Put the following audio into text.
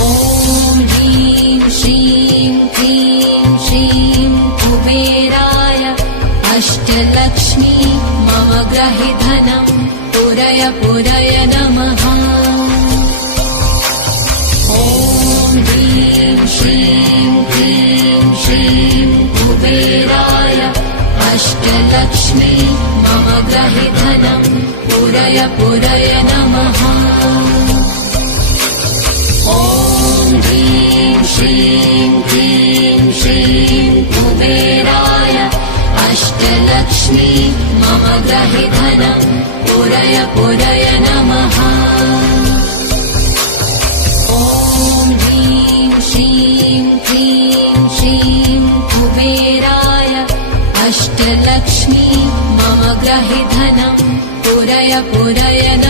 ॐ ह्रीं श्रीं क्लीं श्रीं कुबेराय अष्टलक्ष्मी मम ग्रहे धनं पुरय पुरय नमः। ॐ ह्रीं श्रीं क्लीं श्रीं कुबेराय अष्टलक्ष्मी मम ग्रहे धनं पुरय पुरय नमः। ॐ ह्रीं श्रीं क्लीं श्रीं कुबेराय अष्टलक्ष्मी मम ग्रहे धनं पुरय पुरय नमः। ॐ ह्रीं श्रीं क्लीं श्रीं कुबेराय अष्टलक्ष्मी मम ग्रहे धनं पुरय पुरय